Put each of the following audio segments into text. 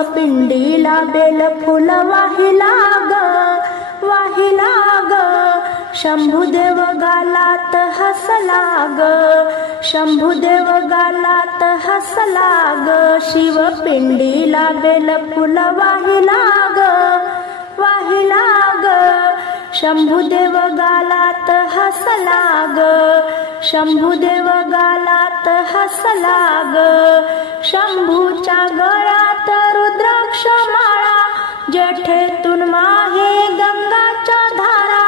शिवपिंडीला bell फुल वाहिला ग शंभुदेव गालात हसला ग शंभुदेव गालात हसला ग शिवपिंडीला बेल फुल वाहिला ग शंभुदेव गालात हसला ग शंभुदेव गालात हसला ग शंभूच्या गळ्यात रुद्राक्ष माळा जठेतून माहे गंगाच्या धारा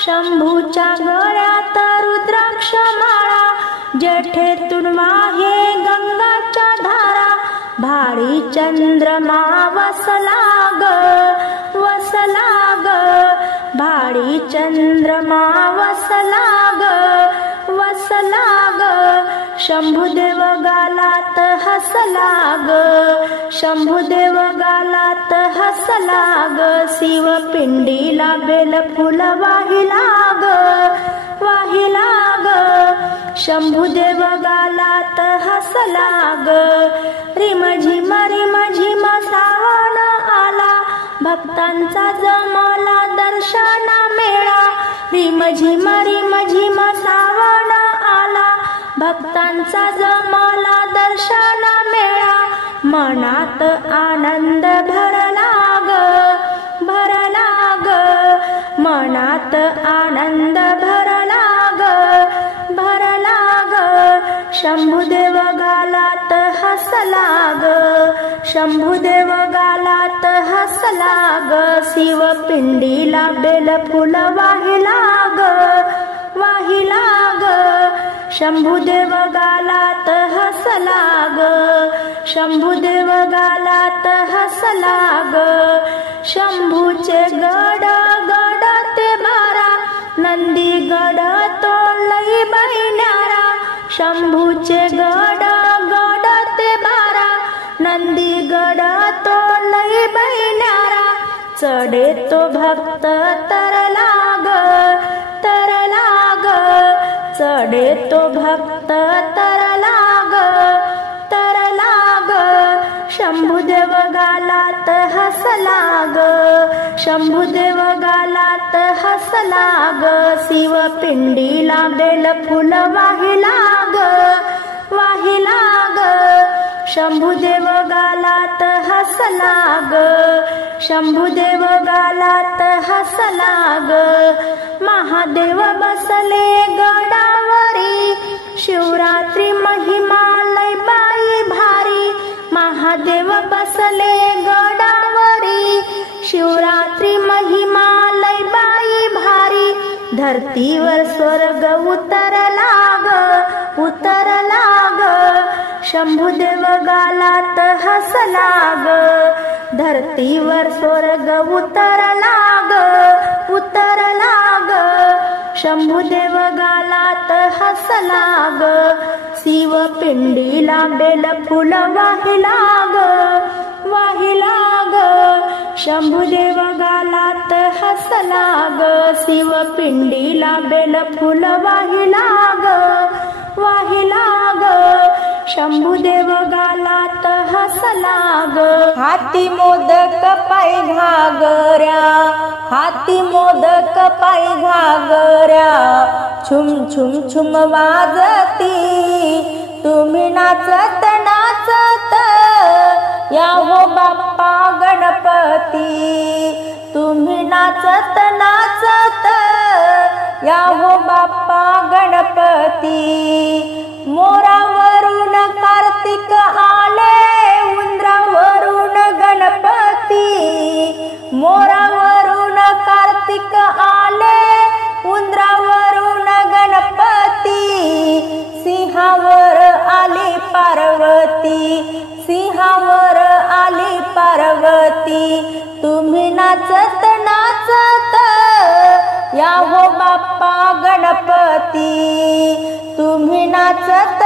शंभूच्या गळ्यात रुद्राक्ष माळा जठेतून माहे गंगाच्या धारा भारी चंद्रमा वसला ग भारी चंद्रमा वसला ग शंभुदेव गालात हसला ग शंभुदेव गालात हसला ग शिवपिंडीला बेल फुल वाहिला ग शंभुदेव गालात हसला ग रिम झिम सावन आला भक्तांचा जमला दर्शना मेळा रिम झिम सावन आला भक्तांचा जमला दर्शना मेळा मनात आनंद भरला ग मनात आनंद भरला ग शंभुदेव गालात हसला ग शंभुदेव गालात हसला ग शिवपिंडीला बेल फुल वाहिला ग शंभुदेव गालात हसला ग शंभुदेव गालात हसला ग शंभूचे गड ते बारा नंदी गड तो लई बैन्यारा शंभूचे गड ते बारा नंदी गड तो लई बैन्यारा चढे तो भक्त तरला ग चढे तो भक्त तरला ग शंभुदेव गालात हसला ग शंभुदेव गालात हसला ग शिवपिंडीला बेल फुल वाहिला ग शंभुदेव गालात हसला ग शंभुदेव गालात हसला ग महादेव बसले गडावरी शिवरात्री महिमा लय बाई भारी महादेव बसले गडावरी शिवरात्री महिमा लय बाई भारी धरतीवर स्वर्ग उतरला ग शंभुदेव गालात हसला ग धरतीवर स्वर्ग उतरला ग शंभुदेव गालात हसला ग शिवपिंडीला बेल फुल वाहिला ग शंभुदेव गालात हसला ग शिवपिंडीला बेल फुल वाहिला ग शंभुदेव गालात हसला ग हाती मोदक पायी घागऱ्या हाती मोदक पायी घागऱ्या छुम छुम छुम वाजती तुम्ही नाचत या हो बाप्पा गणपती तुम्ही नाचत या हो बाप्पा गणपती मोरावरून कार्तिक आले उंदरावरून गणपती मोरावरून कार्तिक आले उंदरावरून गणपती सिंहावर आली पार्वती सिंहावर आली पार्वती तुम्ही नाचत या हो बाप्पा गणपती तुम्ही नाचत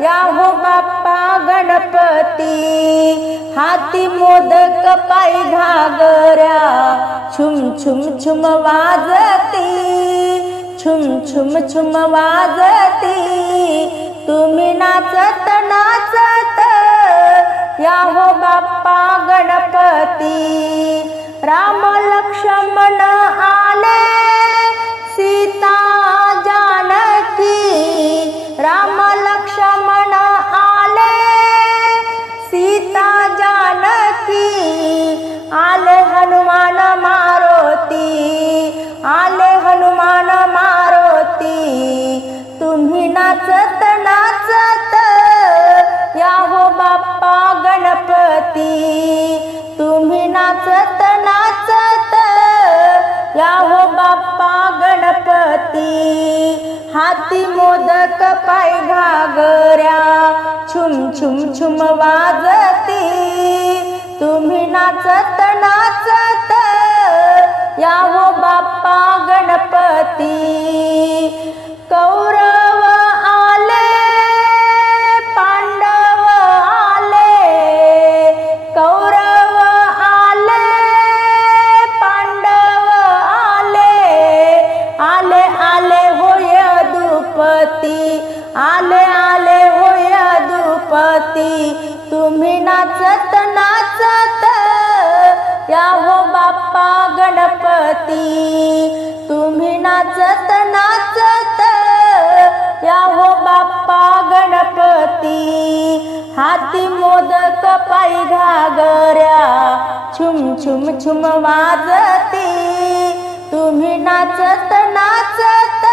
या हो बाप्पा गणपती हाती मोदक पायी घागऱ्या छुम छुम छुम वाजती छुम छुम छुम वाजती तुम्ही नाचत या हो बाप्पा गणपती. राम लक्ष्मण आले सीता जानकी, राम लक्ष्मण आले सीता जानकी. आले हनुमान मारुती, आले हनुमान मारुती. तुम्ही नाचत नाचत या हो बाप्पा गणपती. तुम्ही नाचत नाचत या हो बाप्पा गणपती. हाती मोदक पाय घागऱ्या छुम छुम छुम वाजती. तुम्ही नाचत नाचत या हो बाप्पा गणपती. कौरव आले पांडव आले, कौरव आले पांडव आले. आले आले होय दुपती, आले आले होय दुपती. तुम्ही नाचत नाचत या हो बाप्पा गणपती. तुम्ही नाचत नाचत या हो बाप्पा गणपती. हाती मोदक पायी घागऱ्या छुम छुम छुम वाजती. तुम्ही नाचत नाचत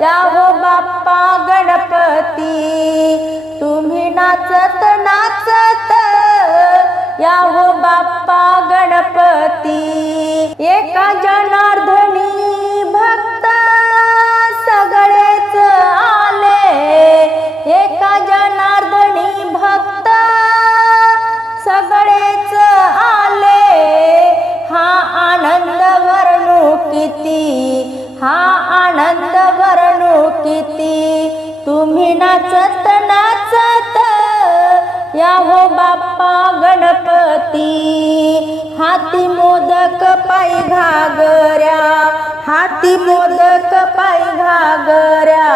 या हो बाप्पा गणपती. तुम्ही नाचत नाचत या हो बाप्पा गणपती. एका जनार्दनी भक्त सगळेच आले, एका जनार्दनी भक्त सगळेच आले. हा आनंद वर्णू किती, हा आनंद वर्णू किती. तुम्ही नाचत नाचत या हो बाप्पा गणपती. हाती मोदक पायी घागऱ्या, हाती मोदक पायी घागऱ्या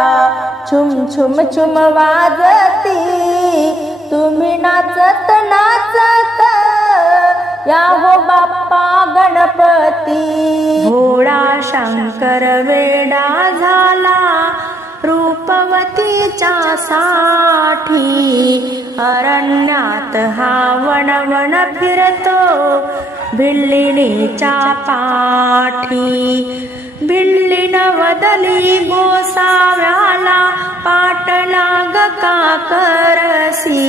छुम छुम छुम वाजती. तुम्ही नाचत नाचत या हो बाप्पा गणपती. भोळा शंकर वेडा झाला रूपवतीच्या साठी. अरण्यात हा वणवण फिरतो भिल्लिणीच्या पाठी. भिल्लीन वदली गोसाव्याला पाठलाग का करसी.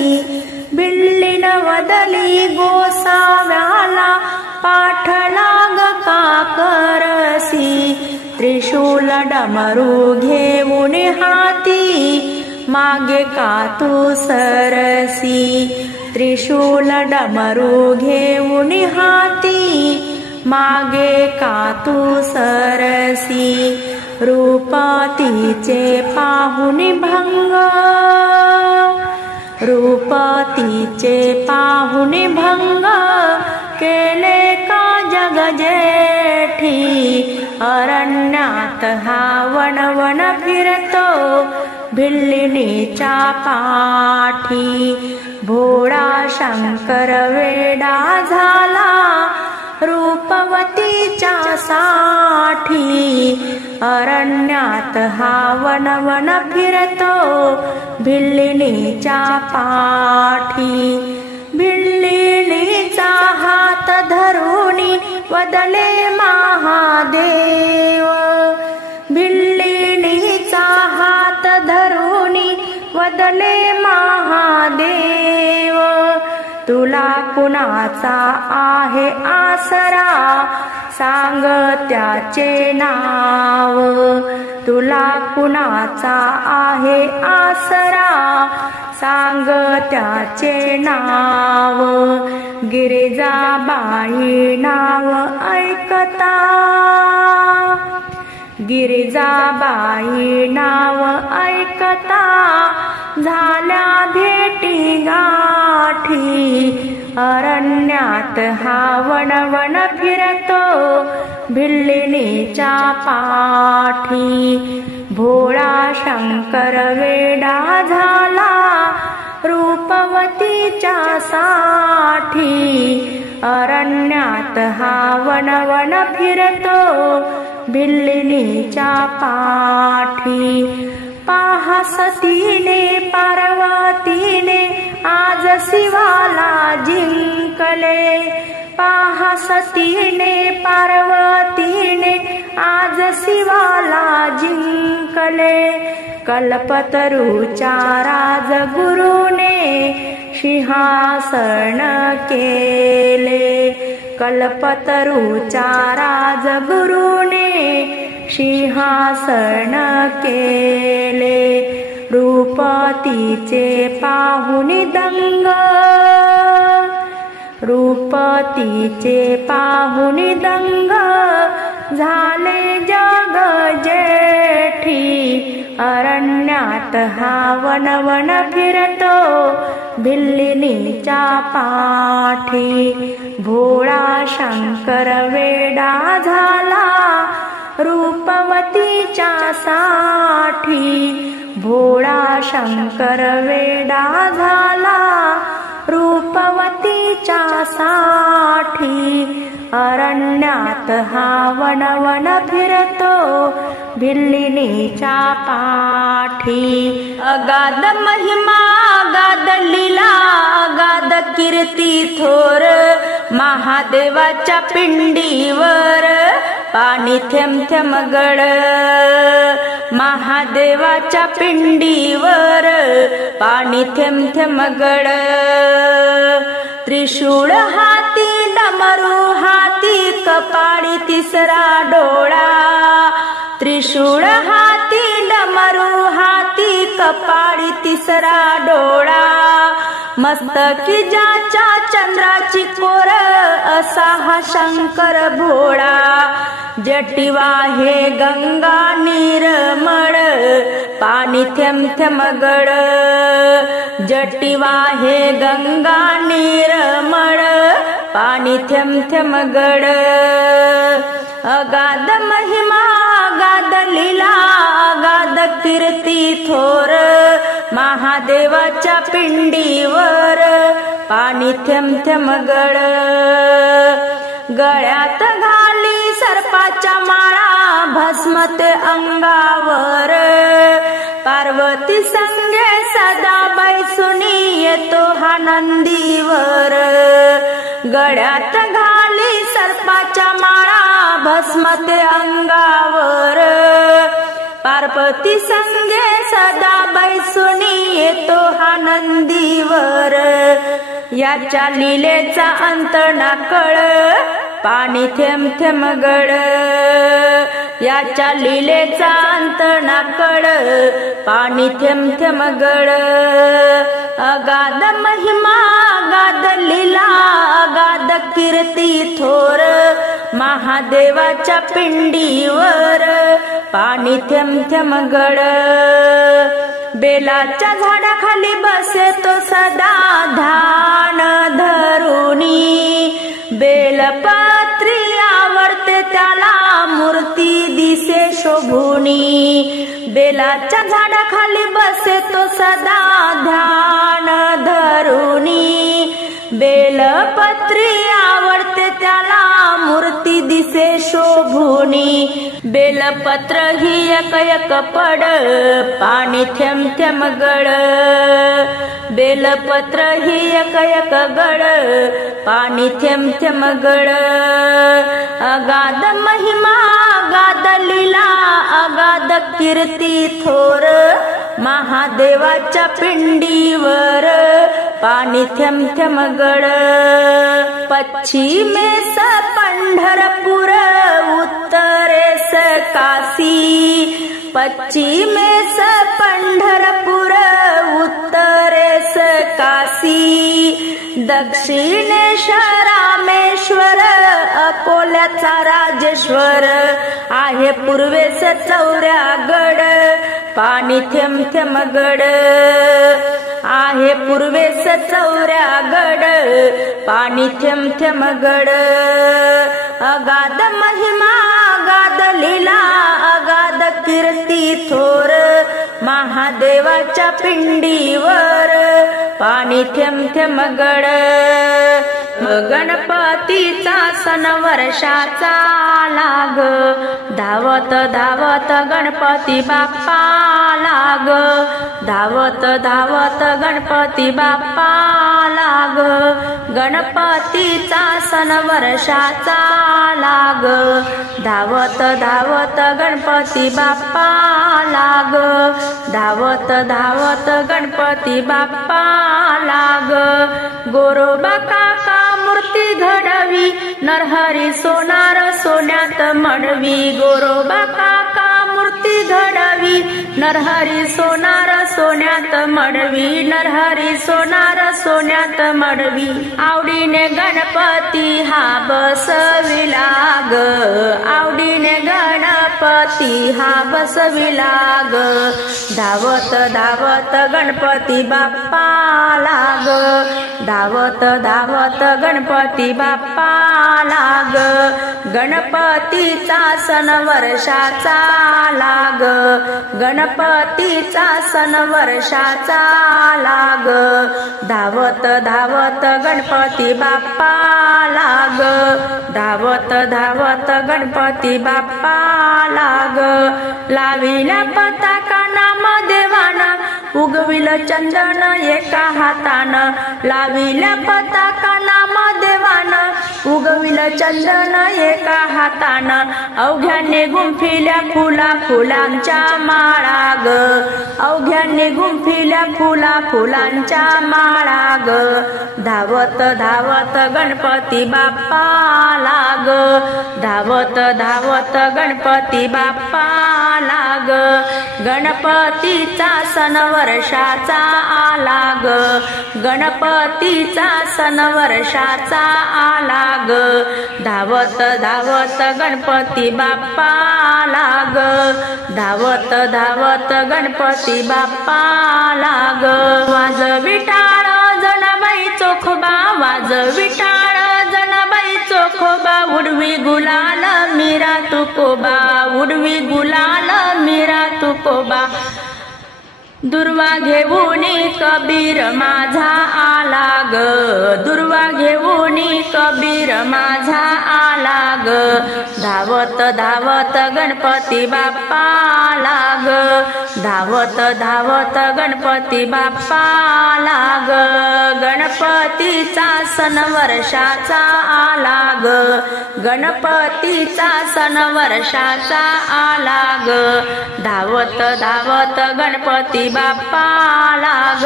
भिल्लीन वदली गोसाव्याला पाठलाग का करसी. त्रिशूल डमरू घेऊन हाती मागे का तू सरसी. त्रिशूल डमरू घेऊन हाती मागे का तू सरसी. रूपतीचे पाहुन भंग, रूपतीचे पाहुन भंग केले का जग जेठी. अरण्यात हा वणवण फिरतो भिल्लिणीच्या पाठी. भोळा शंकर वेडा झाला रूपवतीच्या साठी. अरण्यात हा वणवण फिरतो भिल्लिणीच्या पाठी. भिल्लिणीचा हात धरुनी वदले महादेव. भिल्लिणीचा हात धरुनी वदले महादेव. तुला कुणाचा आहे आसरा सांग त्याचे नाव. तुला कुणाचा आहे आसरा सांग त्याचे नाव. गिरिजाबाई नाव ऐकता, गिरिजाबाई नाव ऐकता झाल्या भेटी गाठी. अरण्यात हा वणवण फिरतो भिल्लिणीच्या पाठी. भोळा शंकर वेडा झाला रूपवतीच्या साठी अरण्यात हा वन फिरतो भिल्लिनीच्या पाठी पाहा सतीने पार्वतीने आज शिवाला जिंकले पाहा सतीने पार्वतीने आज शिवाला जिंकले कल्पतरूच्या राजगुरूने सिंहासन केले कल्पतरूच्या राजगुरूने सिंहासन केले रूप तिचे पाहुनी दंग रूप तिचे पाहुनी दंग झाले जग जेठी अरण्यात हा वन फिरतो भिल्लिनीच्या पाठी भोळा शंकर वेडा झाला रूपवतीच्या साठी भोळा शंकर वेडा झाला रूपवतीच्या साठी अरण्यात हा वन फिरतो भिल्लिनीच्या पाठी अगाध महिमा अगाध लीला अगाध कीर्ती थोर महादेवाच्या पिंडीवर पाणी थेंब थेंब गळ महादेवाच्या पिंडीवर पाणी थेंब थेंब गळ त्रिशूळ हाती डमरू हाती कपाळी तिसरा डोळा त्रिशूळ हाती डमरू हाती कपाळी तिसरा डोळा मस्तकी ज्याच्या चंद्राची कोर असा हा शंकर भोळा जटिवा हे गंगा निर्मळ पाणी थेंब थेंब गळ जटिवा हे गंगा निर्मळ पाणी थेंब थेंब गळ अगाध महिमा अगाध लीला अगाध कीर्ती थोर महादेवाच्या पिंडीवर पाणी थेंब थेंब गळ गळ्यात घाली सर्पाच्या माळा भस्म ते अंगावर पार्वती संगे सदा बैसुनी येतो हा नंदीवर गळ्यात घाली सर्पाच्या माळा भस्म ते अंगावर पार्वती संगे सदा बैसुनी येतो हा नंदीवर याच्या लीलेचा अंत ना कळ पाणी थेंब थेंब गळ याच्या लीलेचा अंत ना कळ पाणी थेंब थेंब गळ अगाध महिमा अगाध लीला अगाध कीर्ती थोर महादेवाच्या पिंडीवर पाणी थेंब थेंब गळ बेलाच्या झाडाखाली बसे तो सदा ध्यान धरुनी बेलपत्री आवडते त्याला मूर्ती दिसे शोभुनी बेलाच्या झाडाखाली बसे तो सदा ध्यान धरुनी बेलपत्री आवडते त्याला मूर्ती दिसे शोभुनी बेलपत्र ही एक एक पड पाणी थेंब थेंब गळ बेलपत्र ही एक एक गळ पाणी थेंब थेंब गळ अगाध महिमा अगाध लीला अगाध कीर्ती थोर महादेवाच्या पिंडीवर पाणी थेंब थेंब गळ पश्चिमेस पंढरपूर उत्तरेस काशी पश्चिमेस पंढरपूर उत्तरेस काशी दक्षिणेश रामेश्वर अकोल्याचा राजेश्वर आहे पूर्वेस चौऱ्यागड पाणी थेंब थेंब गड आहे पूर्वेस चौऱ्यागड पाणी थेंब थेंब गड अगाध महिमा अगाध लीला अगाध कीर्ती थोर महादेवाच्या पिंडीवर पाणी थेंब थेंब गड गणपतीचा सण वर्षाचा लाग धावत धावत गणपती बाप्पा लाग धावत धावत गणपती बाप्पा लाग गणपतीचा सण वर्षाचा लाग धावत धावत गणपती बाप्पा लाग धावत धावत गणपती बाप्पा लाग गोरोबा काका मूर्ती घडवी नरहरी सोनार सोन्यात मडवी गोरोबा काका मूर्ती घडवी नरहरी सोनार सोन्यात मडवी नरहरी सोनार सोन्यात मडवी आवडीने गणपती हा बसविला ग आवडीने गणपती हा बसविला ग धावत धावत गणपती बाप्पा लाग धावत धावत गणपती बाप्पा लाग गणपतीचा सण वर्षाचा लाग गणपतीचा सण वर्षाचा लाग धावत धावत गणपती बाप्पा लाग धावत धावत गणपती बाप्पा लाग लाविला पताका नामदेवाना उगविल चंदन एका हातानं लाविल्या पताका नामदेवानं उगविल चंदन एका हातानं अवघ्याने गुंफिल्या फुला फुलांच्या माळा ग अवघ्याने गुंफिल्या फुला फुलांच्या माळा ग धावत धावत गणपती बाप्पा लाग धावत धावत गणपती बाप्पा लाग गणपतीचा सण वर्षाचा आला ग गणपतीचा सण वर्षाचा आला ग धावत धावत गणपती बाप्पा लाग धावत धावत गणपती बाप्पा लाग वाजवी टाळ जनाबाई चोखोबा वाजवी टाळ जनाबाई चोखोबा उडवी गुलाल मीरा तुकोबा उडवी गुलाल मीरा तुकोबा दुर्वा घेऊनी कबीर माझा आला ग दुर्वा घेऊनी कबीर माझा आला ग धावत धावत गणपती बाप्पा लाग धावत धावत गणपती बाप्पा लाग गणपतीचा सण वर्षाचा आला ग गणपतीचा सण वर्षाचा आला ग धावत धावत गणपती बाप्पा लाग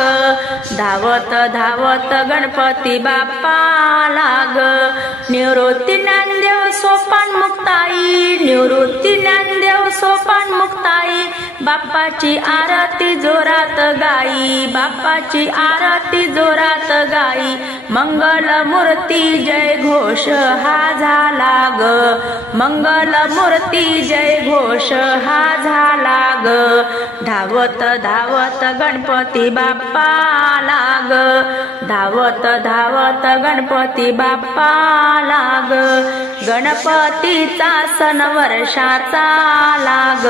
धावत धावत गणपती बाप्पा लाग निवृत्ती ज्ञानदेव सोपान मुक्ताई निवृत्ती ज्ञानदेव सोपान मुक्ताई बाप्पाची आरती जोरात गाई बाप्पाची आरती जोरात गाई मंगल मूर्ती जय घोष हा झाला ग मंगल मूर्ती जय घोष हा झाला ग धावत धावत गणपती बाप्पा लाग धावत धावत गणपती बाप्पा लाग गणपतीचा सण वर्षाचा लाग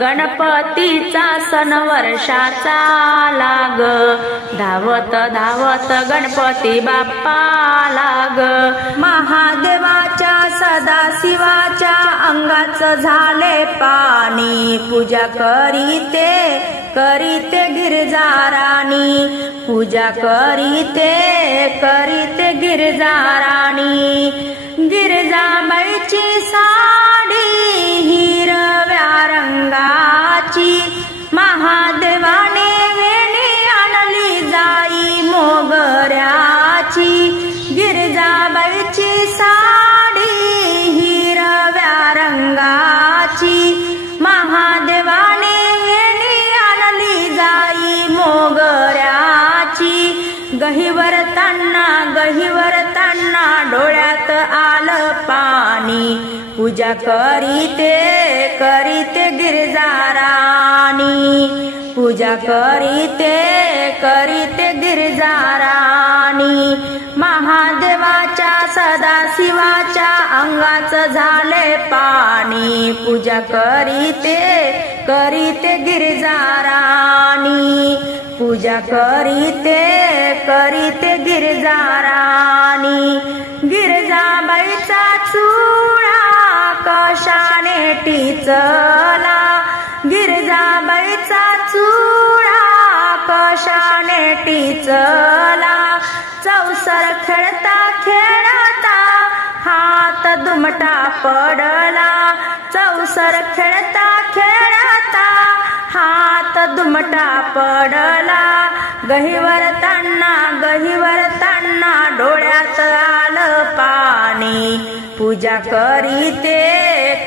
गणपतीचा सण वर्षाचा लाग धावत धावत गणपती बाप्पा लाग महादेवाच्या सदाशिवाच्या अंगाचं झाले पाणी पूजा करीते करीते गिरजाराणी पूजा करीते करीते गिरजाराणी गिरजाबाईची साडी हिरव्या रंगाची महादेवाने वेणी आणली जाई मोगऱ्याची गिरजाबाईची साडी हिरव्या रंगाची महादेवाने वेणी आणली जाई मोगऱ्याची गहिवर तान्ना डोळ्यात आलं पाणी पूजा करीते करीते गिरजाराणी पूजा करीते करीते गिरजाराणी महादेवाच्या सदाशिवाच्या अंगाचं झाले पाणी पूजा करीते करीते गिरजाराणी पूजा करीते करीते गिरजा राणी गिरजाबाईचा चुळा कशाने टिचला गिरजाबाईचा चुळा कशाने टिचला चौसर खेळता खेळता हात दुमटा पडला चौसर खेळता खेळता हात दुमटा पडला गहीवर तांना डोळ्यात आलं पाणी पूजा करीते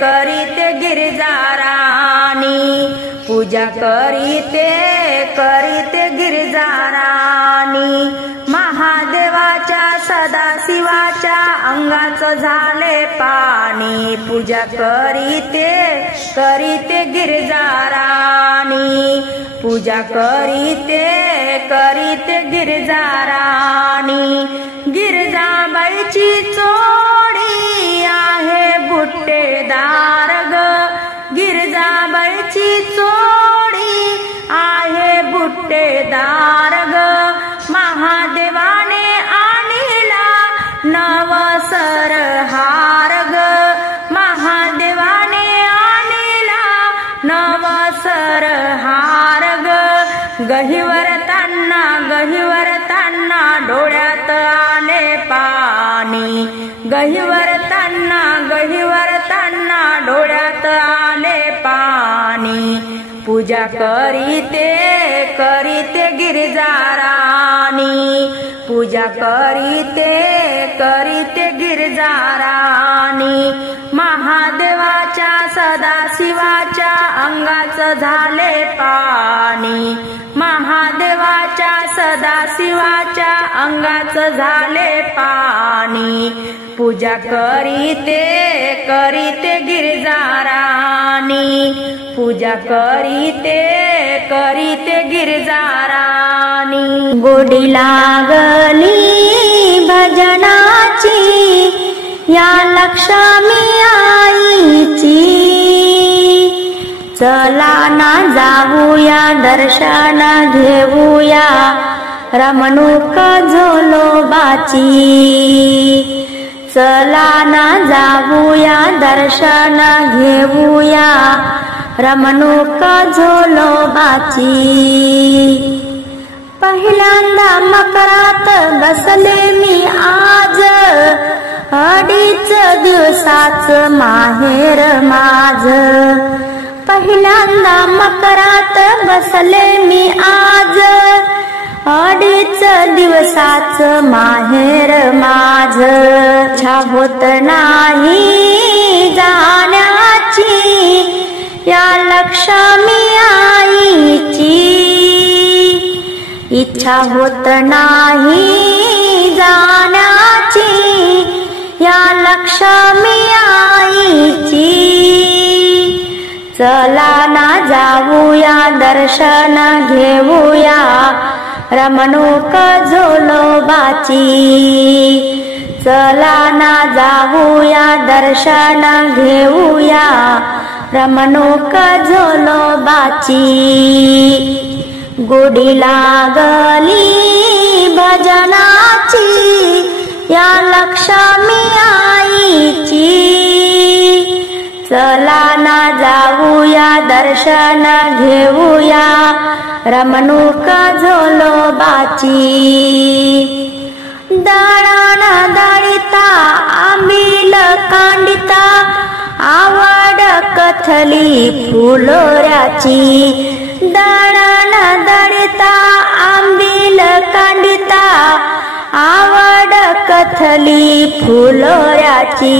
करीते गिरजा राणी पूजा करीते करीते गिरजा राणी महादेवाच्या सदाशिवाच्या अंगाचं झाले पाणी पूजा करीते करीते गिरजा राणी पूजा करीते करीते गिरजा राणी गिरजाबाईची चोडी आहे बुट्टेदार ग गिरजाबाईची चोडी आहे बुट्टेदार ग महादेवाने आणिला नवसर हार ग महादेवाने आणिला नवसर हार ग गहीवर तांना डोळ्यात आले पाणी गहीवर तांना डोळ्यात आले पाणी पूजा करीते करीते गिरजा राणी पूजा करीते करीते गिरजा राणी महादेवाच्या सदाशिवाच्या अंगाचं झाले पाणी महादेवाच्या सदाशिवाच्या अंगाचं झाले पाणी पूजा करीते करीते गिरजा राणी पूजा करीते करीते गिरजा राणी गोडी लागली भजनाची या लक्ष्मी आईची चला ना जाऊया दर्शन घेऊया रमणूक झोलोबाची चला ना जाऊया दर्शन घेऊया रमणूक झोलोबाची पहिल्यांदा मकरात बसले मी आज अडीच दिवसाचं माहेर माझ पहिल्यांदा मकरात बसले मी आज अडीच दिवसाचं माहेर माझ इच्छा होत नाही जाण्याची या लक्ष्मी आईची इच्छा होत नाही जाण्याची या लक्ष्मी आईची चला ना जाऊया दर्शन घेऊया रमणूक झोलोबाची चला ना जाऊया दर्शन घेऊया रमणूक झोलोबाची गोडी लागली भजनाची या लक्ष्मी आईची चला ना जाऊया दर्शन घेऊया रमणूक झोलोबाची दळण दळिता आंबील कांडिता आवड कथली फुलोऱ्याची दळण दळिता आंबील कांडिता आवड कथली फुलोऱ्याची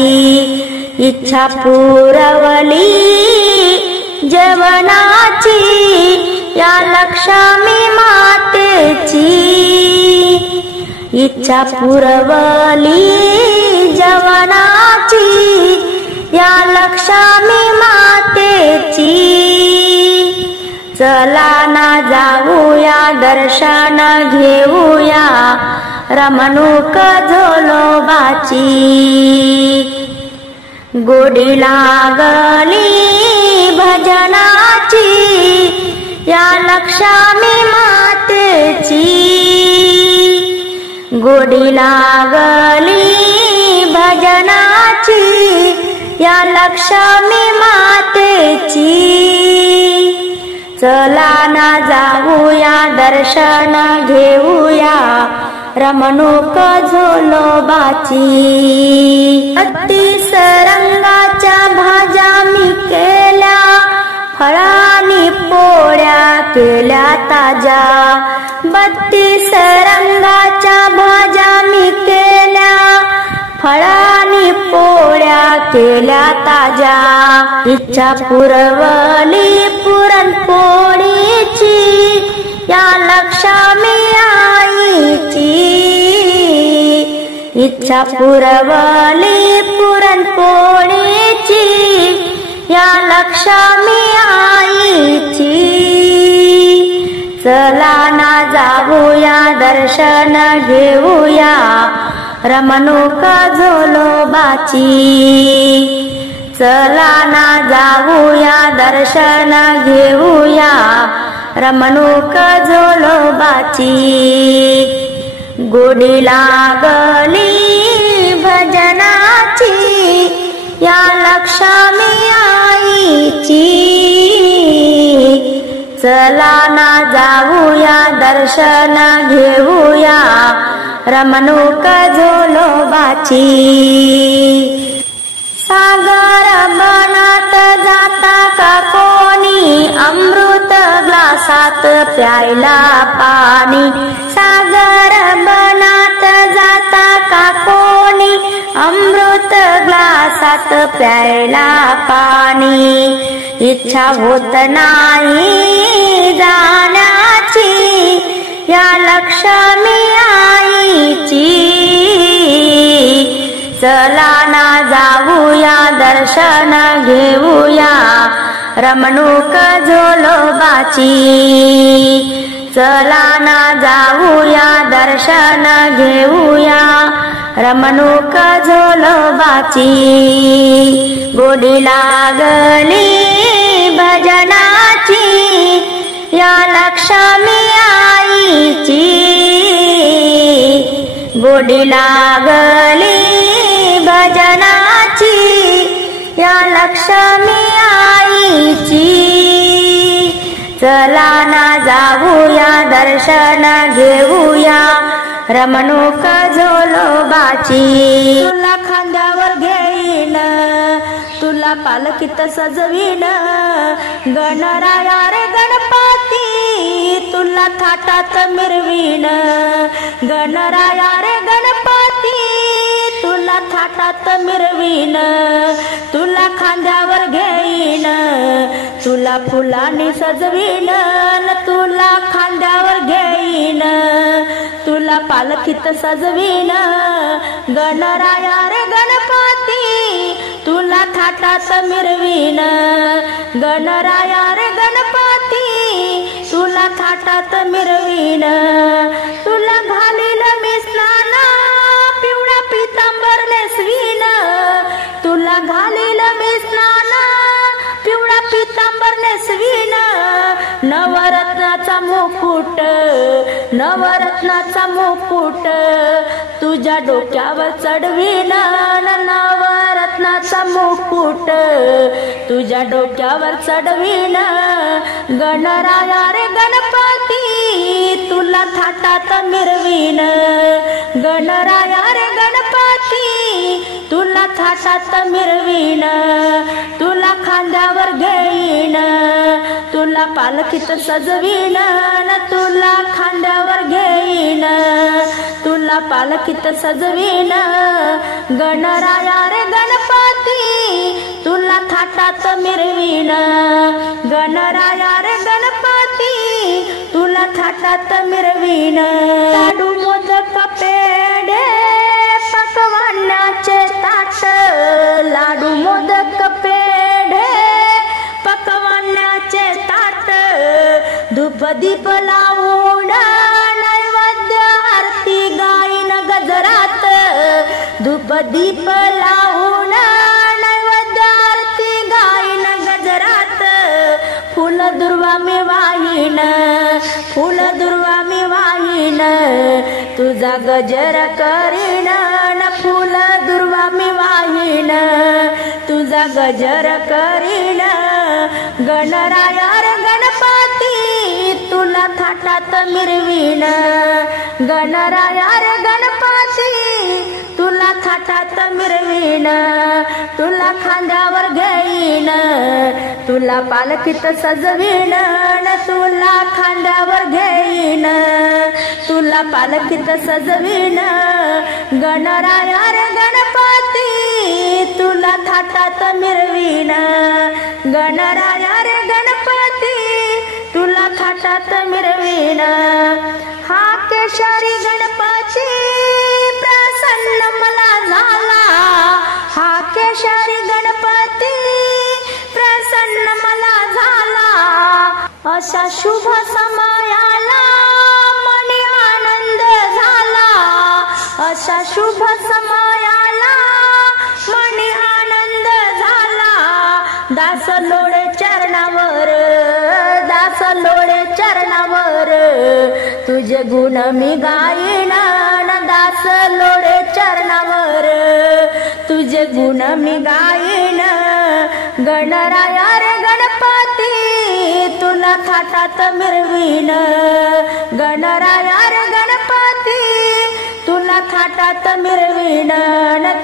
इच्छा पुरवली जेवणाची या लक्ष्मी मातेची इच्छा पुरवली जेवणाची या लक्ष्मी मातेची चला ना जाऊया दर्शन घेऊया रमणूक झोलोबाची गोडी लागली भजनाची या लक्ष्मी मातेची गोडी लागली भजनाची या लक्ष्मी मातेची चला ना जाऊया दर्शन घेऊया रमणूक झोलोबाची 32 रंगाच्या भाज्या मी केल्या फळांनी पोळ्या केल्या ताज्या 32 रंगाच्या भाज्या मी केल्या फळांनी पोळ्या केल्या ताज्या इच्छा पुरवली पुरणपोळीची या लक्ष्मी आईची इच्छा पुरवली पुरणपोळीची या लक्ष्मी आईची चला ना जाऊया दर्शन घेऊया रमणूक झोलोबाची चला ना जाऊया दर्शन घेऊया रमणूक झोलोबाची गोडी लागली भजनाची या लक्ष्मी आईची चला ना जाऊया दर्शन घेऊया रमणूक झोलोबाची सागर बनात जाता का कोणी अमृत ग्लासात प्यायला पाणी सागर बनात जाता का कोणी अमृत ग्लासात प्यायला पाणी इच्छा होत नाही जाण्याची या लक्ष्मी आईची चला ना जाऊया दर्शन घेऊया रमणूक झोलोबाची चला ना जाऊया दर्शन घेऊया रमणूक झोलोबाची गोडी लागली भजनाची या लक्ष्मी आईची गोडी लागली भजनाची या लक्ष्मी आईची चला ना जाऊया दर्शन घेऊया रमणूक झोलोबाची तुला खांद्यावर घेईन तुला पालखीत सजवीन गणराया रे गणपती तुला थाटात मिरवीन गणराया रे गणपती तुला थाटात मिरवीन तुला खांद्यावर घेईन तुला फुलांनी सजवीन तुला खांद्यावर घेईन तुला पालखीत सजवीन गणराया रे गणपती तुला थाटात मिरवीन गणराया रे गणपती तुला थाटात मिरवीन तुला घालील मी स्नान पिवळा पितांबर नेसवीन तुला घालील मी स्नान पिवळा पितांबर नेसवीन नवरत्नाचा मुकुट नवरत्नाचा मुकुट तुझ्या डोक्यावर चढवीन नवरत्नाचा मुकुट तुझ्या डोक्यावर चढवीन गणराया रे गणपती तुला थाटात मिरवीन गणराया रे गणपती तुला थाटात मिरवीन तुला खांद्यावर घेईन तुला पालखीत सजवीन तुला खांद्यावर घेईन तुला पालखीत सजवीन गणराया रे गणपती तुला थाटात मिरवीन गणराया रे गणपती तुला थाटात मिरवीन लाडू मोदक पेढे पकवानाचे ताट लाडू मोदक पेढे पकवानाचे ताट धूप दीप लावून नैवेद्य आरती गाईन गजरात धूप दीप लावून नैवेद्य आरती गाईन गजरात फुल दुर्वा दुर्वा मी वाहीन, फुल दुर्वा मी वाहीन, तुझा गजर करीन, फुल दुर्वा मी वाहीन, तुझा गजर करीन. गणराया रे गणपती तुला थाटात मिरवीन, गणराया रे गणपती तुला थाटात मिरवीन, तुला खांद्यावर घेईन, तुला पालखीत सजवीन, तुला खांद्यावर घेईन, तुला पालखीत सजवीन. गणराया रे गणपती तुला थाटात मिरवीन, गणराया रे गणपती तुला थाटात मिरवीन. हा केशरी गणपती प्रसन्न मला झाला, हा केशरी गणपती प्रसन्न मला झाला. अशा शुभ समयाला मनी आनंद झाला, अशा शुभ समयाला मनी आनंद झाला. दास लोळे चरणावर, दास लोळे चरणावर, तुझे गुण मी गाईन, दास लोळे चरणावर, तुझे गुण मी गाईन. गणराया रे गणपती तुला थाटात मिरवीन, गणराया रे गणपती तुला थाटात मिरवीन,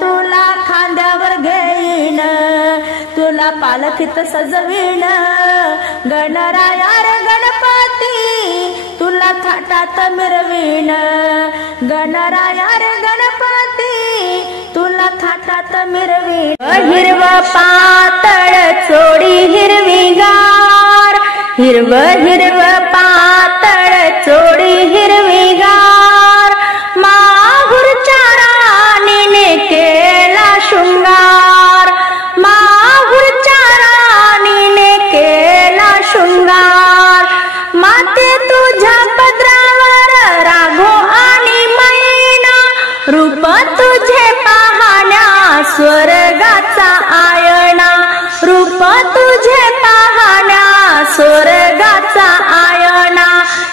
तुला खांद्यावर घेईन, तुला पालखीत सजवीन. गणराया रे गणपती तुला थाटात मिरवीन, गणराया रे गणपती तुला थाटात मिरवीन. हिरव पातळ चोडी हिरवीगार, हिरव हिरव पातळ चोडी हिरवीगार, माहुरच्या राणीने केला शृंगार, माहुरच्या राणीने केला शृंगार. माते तुझ्या पदरावर राघो आणि मैना, रूप तुझे पाहण्या स्वर्गाचा आयना, रूप तुझे पाहण्या स्वर्गाचा आयना.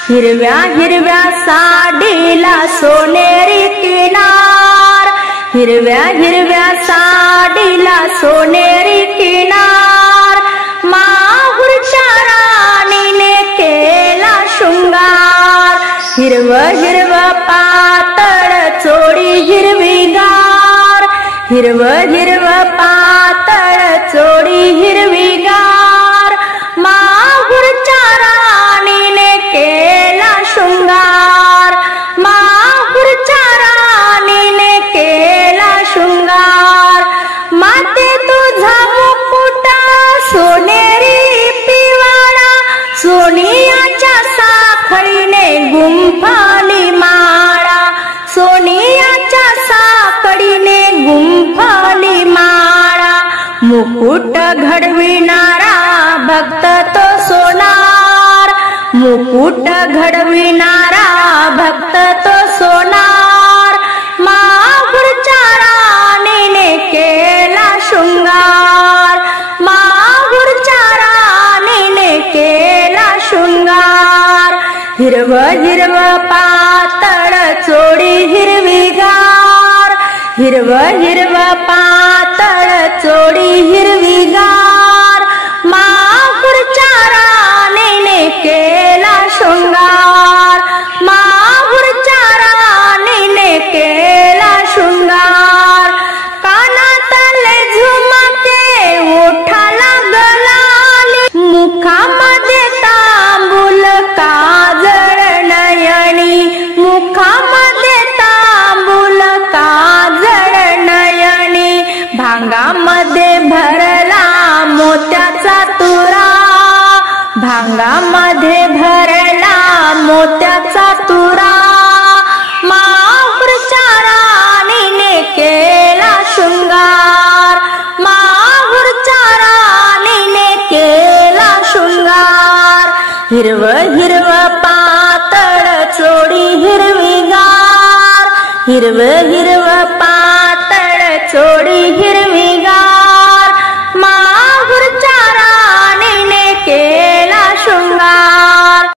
हिरव्या हिरव्या साडीला सोनेरी किनार, हिरव्या हिरव्या साडीला सोनेरी किनार, माहुरच्या राणीने केला शृंगार. हिरव हिरव पातळ चोडी हिरवीगार, हिरव हिरव पातळ चोडी हिरवीगार, माहुरच्या राणीने केला शृंगार, माहुरच्या राणीने केला शृंगार. माते तुझा मुकुट सोनेरी पिवाळा, सोनियाच्या साखळीने गुंफाली माळा, सोनियाच्या साखळीने गुंफाली माळा. मुकुट घडविणारा भक्त तो सोनार, मुकुट घडविणारा भक्त तो सोनार, माहुरच्या राणीने केला शृंगार, माहुरच्या राणीने केला शृंगार. हिरव हिरव पातळ चोडी हिरवीगार, हिरव हिरव पातळ चोडी हिरवीगार, माहुरच्या राणीने केला शृंगार, माहुरच्या राणीने केला शृंगार. कानातले झुमके ओठाला गलाली, मुखामध्ये तांबूल काजळ नयनी, मुखामध्ये तांबूल काजळ नयनी. भांगामध्ये भरला मोत्याचा तुरा, भांगामध्ये भरला मोत्याचा तुरा, माहुरच्या राणीने केला शृंगार, माहुरच्या राणीने केला शृंगार. हिरव हिरव पातळ चोडी हिरवीगार, हिरव हिरव पातळ चोडी हिरवी